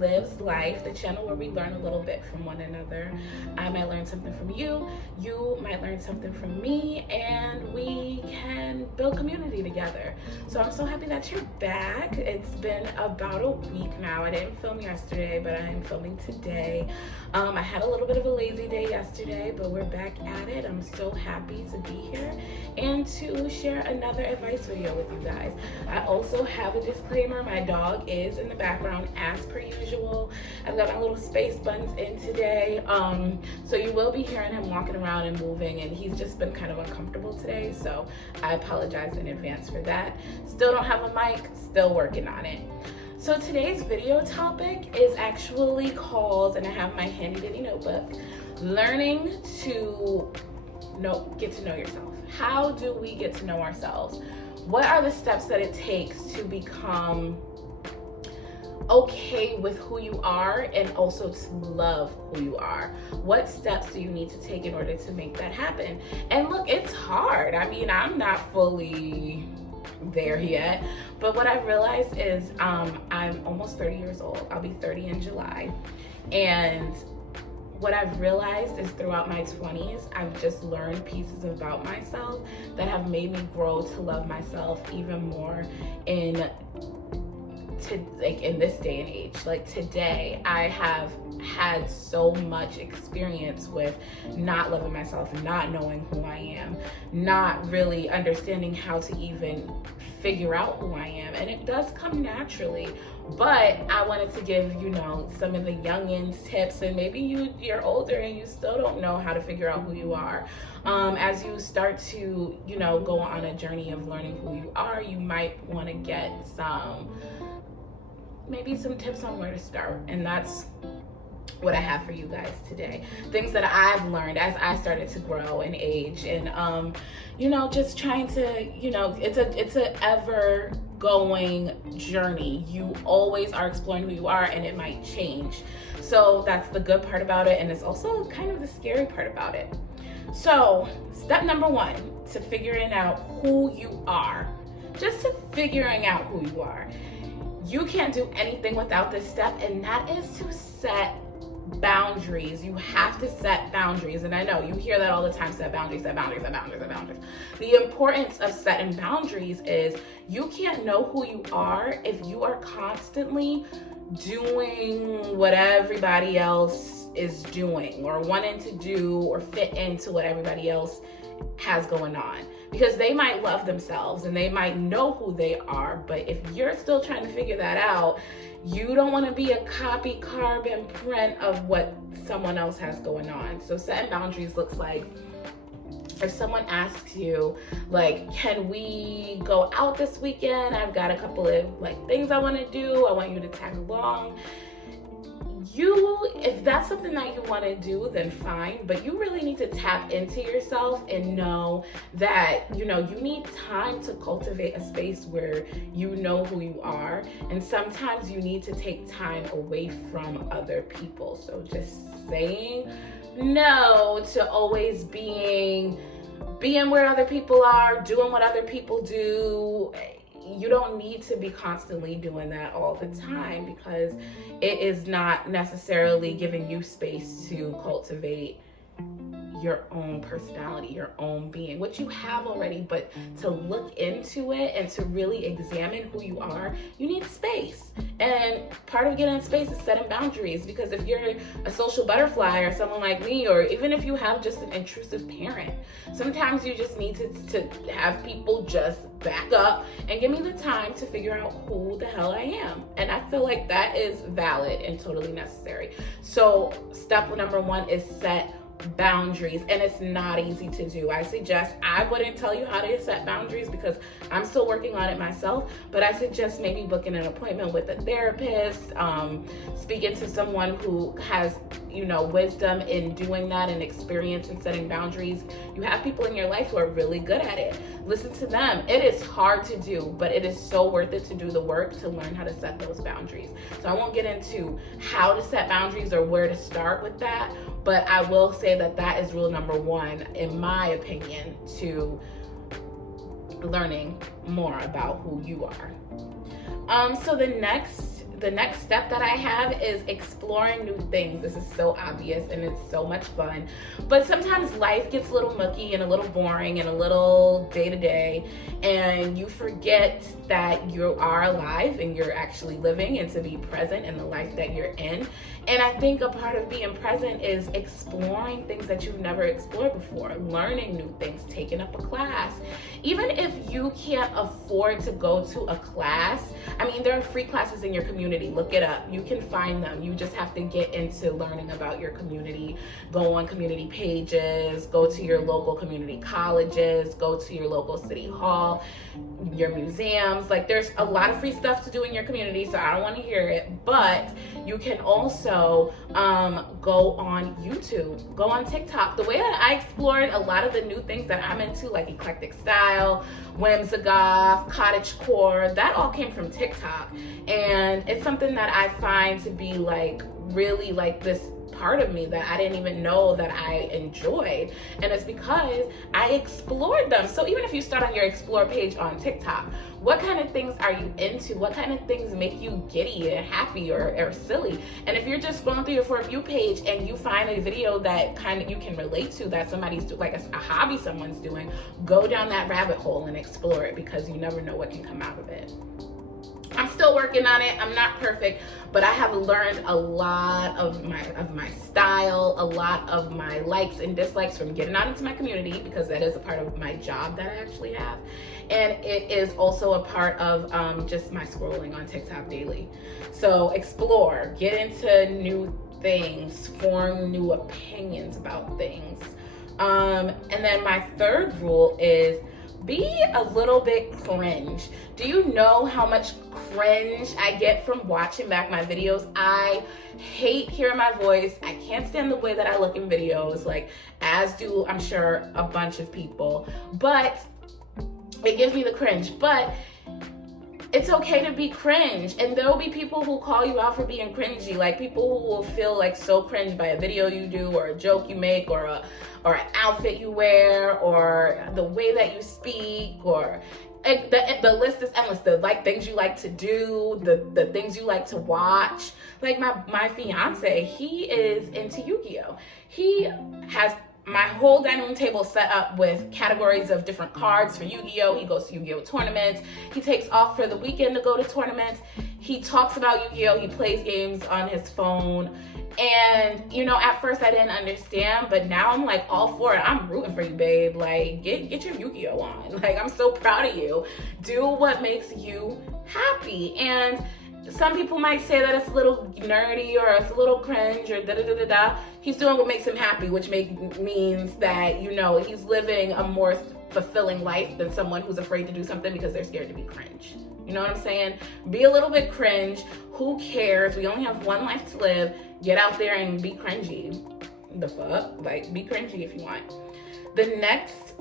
Liv's Life, the channel where we learn a little bit from one another. I might learn something from you, you might learn something from me, and we can build community together. So I'm so happy that you're back. It's been about a week now. I didn't film yesterday, but I am filming today. I had a little bit of a lazy day yesterday, but we're back at it. I'm so happy to be here and to share another advice video with you guys. I also have a disclaimer. My dog is in the background as per usual. I've got my little space buns in today. So you will be hearing him walking around and moving, and he's just been kind of uncomfortable today. So I apologize in advance for that. Still don't have a mic, still working on it. So today's video topic is actually called, and I have my handy dandy notebook, learning to get to know yourself. How do we get to know ourselves? What are the steps that it takes to become okay with who you are and also to love who you are? What steps do you need to take in order to make that happen? And look, it's hard. I mean, I'm not fully there yet, but what I've realized is I'm almost 30 years old. I'll be 30 in July. And what I've realized is throughout my 20s, I've just learned pieces about myself that have made me grow to love myself even more in this day and age. Like today, I have had so much experience with not loving myself, not knowing who I am, not really understanding how to even figure out who I am. And it does come naturally, but I wanted to give, some of the youngins tips, and maybe you're older and you still don't know how to figure out who you are. As you start to, go on a journey of learning who you are, you might want to get maybe some tips on where to start. And that's what I have for you guys today. Things that I've learned as I started to grow and age, and just trying to, it's a ever going journey. You always are exploring who you are, and it might change. So that's the good part about it, and it's also kind of the scary part about it. So step number one to figuring out who you are, just to figuring out who you are. You can't do anything without this step, and that is to set boundaries. You have to set boundaries. And I know you hear that all the time, set boundaries, set boundaries, set boundaries, set boundaries. The importance of setting boundaries is you can't know who you are if you are constantly doing what everybody else is doing, or wanting to do or fit into what everybody else has going on, because they might love themselves and they might know who they are, but if you're still trying to figure that out, you don't want to be a copy, carbon print of what someone else has going on. So setting boundaries looks like, if someone asks you, like, can we go out this weekend? I've got a couple of things I want to do. I want you to tag along. If that's something that you want to do, then fine, but you really need to tap into yourself and know that, you need time to cultivate a space where you know who you are. And sometimes you need to take time away from other people. So just saying no to always being where other people are, doing what other people do. You don't need to be constantly doing that all the time, because it is not necessarily giving you space to cultivate your own personality, your own being, which you have already, but to look into it and to really examine who you are, you need space. And part of getting space is setting boundaries, because if you're a social butterfly or someone like me, or even if you have just an intrusive parent, sometimes you just need to have people just back up and give me the time to figure out who the hell I am. And I feel like that is valid and totally necessary. So step number one is set boundaries, and it's not easy to do. I wouldn't tell you how to set boundaries because I'm still working on it myself, but I suggest maybe booking an appointment with a therapist, speaking to someone who has wisdom in doing that and experience in setting boundaries. You have people in your life who are really good at it. Listen to them. It is hard to do, but it is so worth it to do the work to learn how to set those boundaries. So I won't get into how to set boundaries or where to start with that, but I will say that is rule number one, in my opinion, to learning more about who you are. So the next the next step that I have is exploring new things. This is so obvious and it's so much fun, but sometimes life gets a little mucky and a little boring and a little day to day, and you forget that you are alive and you're actually living, and to be present in the life that you're in. And I think a part of being present is exploring things that you've never explored before, learning new things, taking up a class. Even if you can't afford to go to a class, I mean, there are free classes in your community. Look it up. You can find them. You just have to get into learning about your community. Go on community pages, go to your local community colleges, go to your local city hall, your museums. Like, there's a lot of free stuff to do in your community, so I don't want to hear it. But you can also go on YouTube, go on TikTok. The way that I explored a lot of the new things that I'm into, like eclectic style, whimsigoth, cottagecore, that all came from TikTok. And it's something that I find to be like really like this part of me that I didn't even know that I enjoyed, and it's because I explored them. So even if you start on your explore page on TikTok, what kind of things are you into? What kind of things make you giddy and happy or silly? And if you're just scrolling through your For You page and you find a video that kind of you can relate to, that somebody's like a hobby someone's doing, go down that rabbit hole and explore it, because you never know what can come out of it. I'm still working on it. I'm not perfect, but I have learned a lot of my style, a lot of my likes and dislikes from getting out into my community, because that is a part of my job that I actually have. And it is also a part of just my scrolling on TikTok daily. So explore, get into new things, form new opinions about things. And then my third rule is be a little bit cringe. Do you know how much cringe I get from watching back my videos? I hate hearing my voice. I can't stand the way that I look in videos, like, as do I'm sure a bunch of people, but it gives me the cringe. But it's okay to be cringe, and there'll be people who call you out for being cringy, like people who will feel like so cringe by a video you do, or a joke you make, or an outfit you wear, or the way that you speak, or the list is endless. The things you like to do, the things you like to watch. Like my fiance, he is into Yu-Gi-Oh. He has my whole dining room table set up with categories of different cards for Yu-Gi-Oh. He goes to Yu-Gi-Oh tournaments. He takes off for the weekend to go to tournaments. He talks about Yu-Gi-Oh. He plays games on his phone. And, you know, at first I didn't understand, but now I'm like all for it. I'm rooting for you, babe. Like, get your Yu-Gi-Oh on. Like, I'm so proud of you. Do what makes you happy. And some people might say that it's a little nerdy or it's a little cringe or da-da-da-da-da. He's doing what makes him happy, which means that, you know, he's living a more fulfilling life than someone who's afraid to do something because they're scared to be cringe. You know what I'm saying? Be a little bit cringe. Who cares? We only have one life to live. Get out there and be cringy. The fuck? Like, be cringy if you want. The next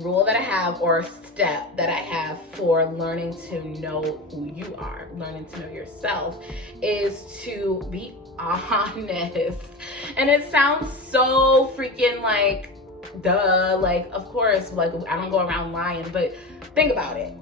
rule that I have, or step that I have for learning to know who you are, learning to know yourself, is to be honest. And it sounds so freaking like, duh, like, of course, like, I don't go around lying, but think about it.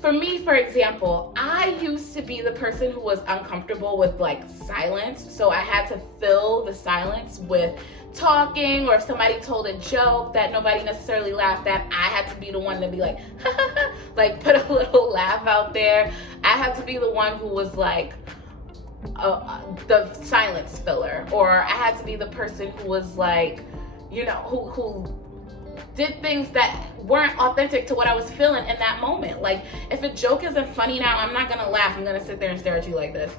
For me, for example, I used to be the person who was uncomfortable with like silence. So I had to fill the silence with talking, or if somebody told a joke that nobody necessarily laughed at, I had to be the one to be like, ha ha ha, like put a little laugh out there. I had to be the one who was like the silence filler, or I had to be the person who was like, you know, who did things that weren't authentic to what I was feeling in that moment. Like, if a joke isn't funny now, I'm not gonna laugh. I'm gonna sit there and stare at you like this.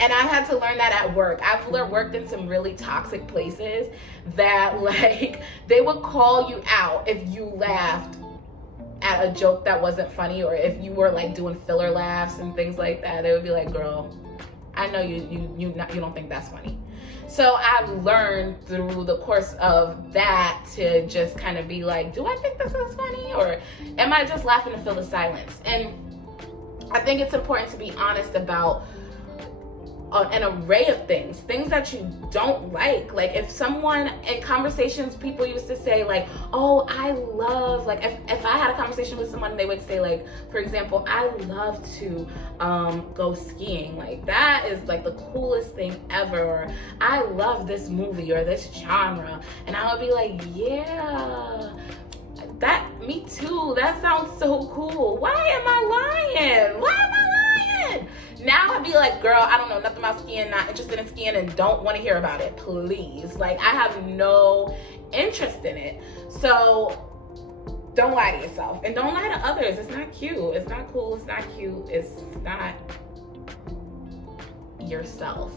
And I've had to learn that at work. I've worked in some really toxic places that, like, they would call you out if you laughed at a joke that wasn't funny, or if you were like doing filler laughs and things like that. They would be like, girl, I know you don't think that's funny. So I've learned through the course of that to just kind of be like, do I think this is funny, or am I just laughing to fill the silence? And I think it's important to be honest about an array of things that you don't like. Like if someone in conversations, people used to say like, oh, I love, like if I had a conversation with someone, they would say like, for example, I love to go skiing. Like that is like the coolest thing ever. Or I love this movie or this genre. And I would be like, yeah, me too. That sounds so cool. Why am I lying? Now I'd be like, girl, I don't know nothing about skiing, not interested in skiing, and don't want to hear about it, please. Like, I have no interest in it. So don't lie to yourself. And don't lie to others. It's not cute. It's not cool. It's not cute. It's not yourself.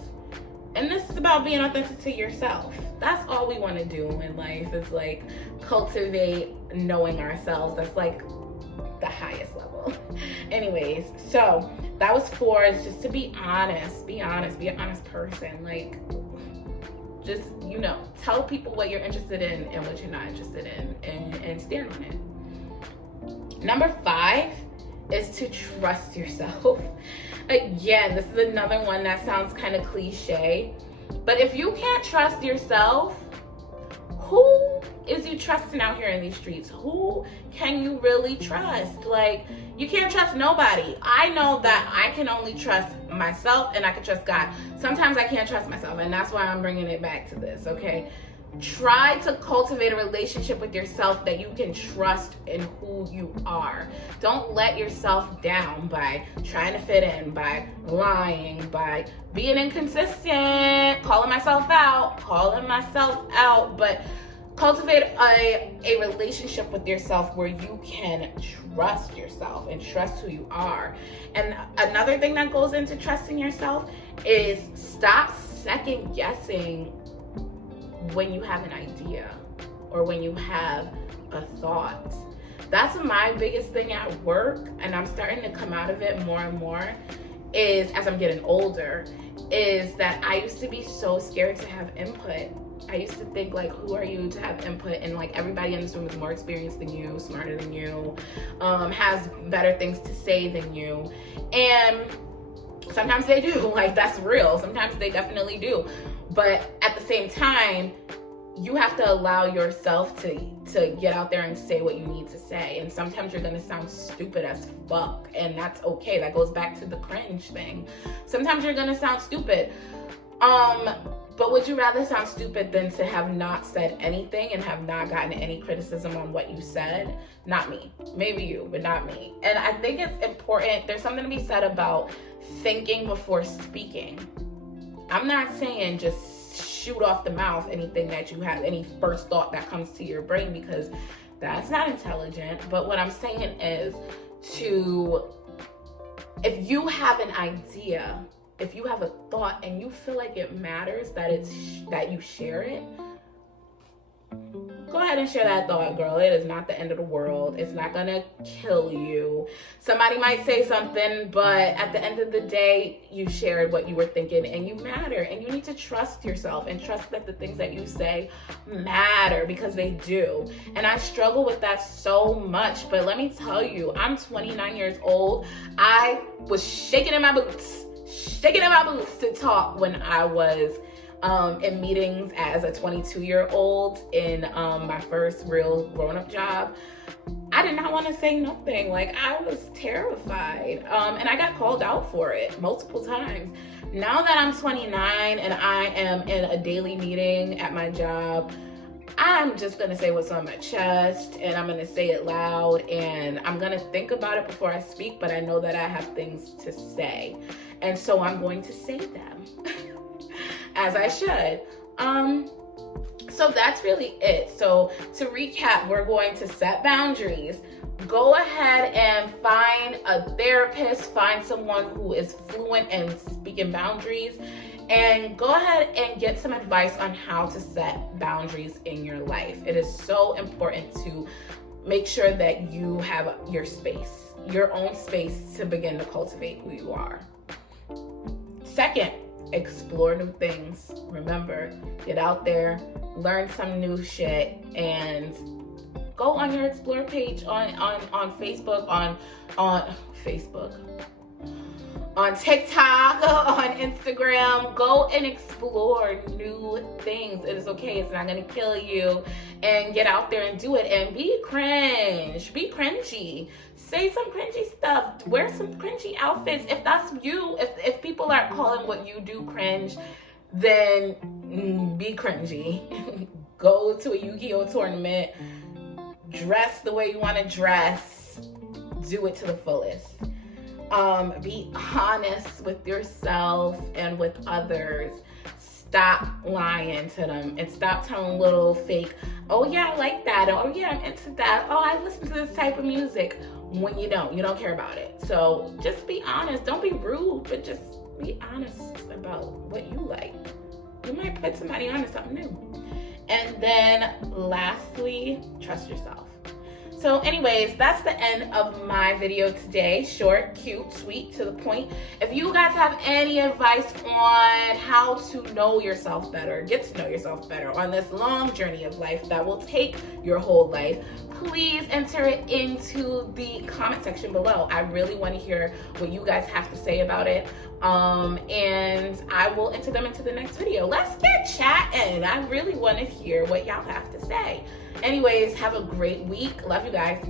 And this is about being authentic to yourself. That's all we want to do in life, is like cultivate knowing ourselves. That's like the highest level. Anyways, so that was 4, is just to be honest, be an honest person. Like, just, tell people what you're interested in and what you're not interested in, and stand on it. Number 5 is to trust yourself. Again, this is another one that sounds kind of cliche, but if you can't trust yourself, who is you trusting out here in these streets? Who can you really trust? Like, you can't trust nobody. I know that I can only trust myself, and I can trust God. Sometimes I can't trust myself, and that's why I'm bringing it back to this, okay? Try to cultivate a relationship with yourself that you can trust in who you are. Don't let yourself down by trying to fit in, by lying, by being inconsistent, calling myself out, but cultivate a relationship with yourself where you can trust yourself and trust who you are. And another thing that goes into trusting yourself is stop second guessing when you have an idea or when you have a thought. That's my biggest thing at work, and I'm starting to come out of it more and more, is as I'm getting older, is that I used to be so scared to have input. I used to think like, who are you to have input? And like, everybody in this room is more experienced than you, smarter than you, has better things to say than you. And sometimes they do, like, that's real. Sometimes they definitely do. But at the same time, you have to allow yourself to get out there and say what you need to say. And sometimes you're gonna sound stupid as fuck, and that's okay. That goes back to the cringe thing. Sometimes you're gonna sound stupid. But would you rather sound stupid than to have not said anything and have not gotten any criticism on what you said? Not me. Maybe you, but not me. And I think it's important. There's something to be said about thinking before speaking. I'm not saying just shoot off the mouth anything that you have, any first thought that comes to your brain, because that's not intelligent. But what I'm saying is if you have an idea, if you have a thought and you feel like it matters that you share it, go ahead and share that thought, girl. It is not the end of the world. It's not gonna kill you. Somebody might say something, but at the end of the day, you shared what you were thinking and you matter. And you need to trust yourself and trust that the things that you say matter, because they do. And I struggle with that so much, but let me tell you, I'm 29 years old. I was shaking in my boots to talk when I was in meetings as a 22-year-old in my first real grown-up job. I did not want to say nothing. Like, I was terrified. And I got called out for it multiple times. Now that I'm 29 and I am in a daily meeting at my job, I'm just going to say what's on my chest, and I'm going to say it loud, and I'm going to think about it before I speak, but I know that I have things to say. And so I'm going to say them. As I should. So that's really it. So to recap, we're going to set boundaries. Go ahead and find a therapist, find someone who is fluent in speaking boundaries, and go ahead and get some advice on how to set boundaries in your life. It is so important to make sure that you have your space, your own space, to begin to cultivate who you are. Second, explore new things. Remember, get out there, learn some new shit, and go on your explore page on Facebook, on Facebook. on TikTok, on Instagram. Go and explore new things. It is okay. It's not going to kill you. And get out there and do it. And be cringe. Be cringy. Say some cringy stuff. Wear some cringy outfits. If that's you, if people are calling what you do cringe, then be cringy. Go to a Yu-Gi-Oh tournament. Dress the way you want to dress. Do it to the fullest. Be honest with yourself and with others. Stop lying to them and stop telling little fake, oh yeah, I like that. Oh yeah, I'm into that. Oh, I listen to this type of music, when you don't care about it. So just be honest. Don't be rude, but just be honest about what you like. You might put somebody on to something new. And then lastly, trust yourself. So anyways, that's the end of my video today. Short, cute, sweet, to the point. If you guys have any advice on how to know yourself better, get to know yourself better on this long journey of life that will take your whole life, please enter it into the comment section below. I really want to hear what you guys have to say about it. And I will enter them into the next video. Let's get chatting. I really want to hear what y'all have to say. Anyways, have a great week. Love you guys.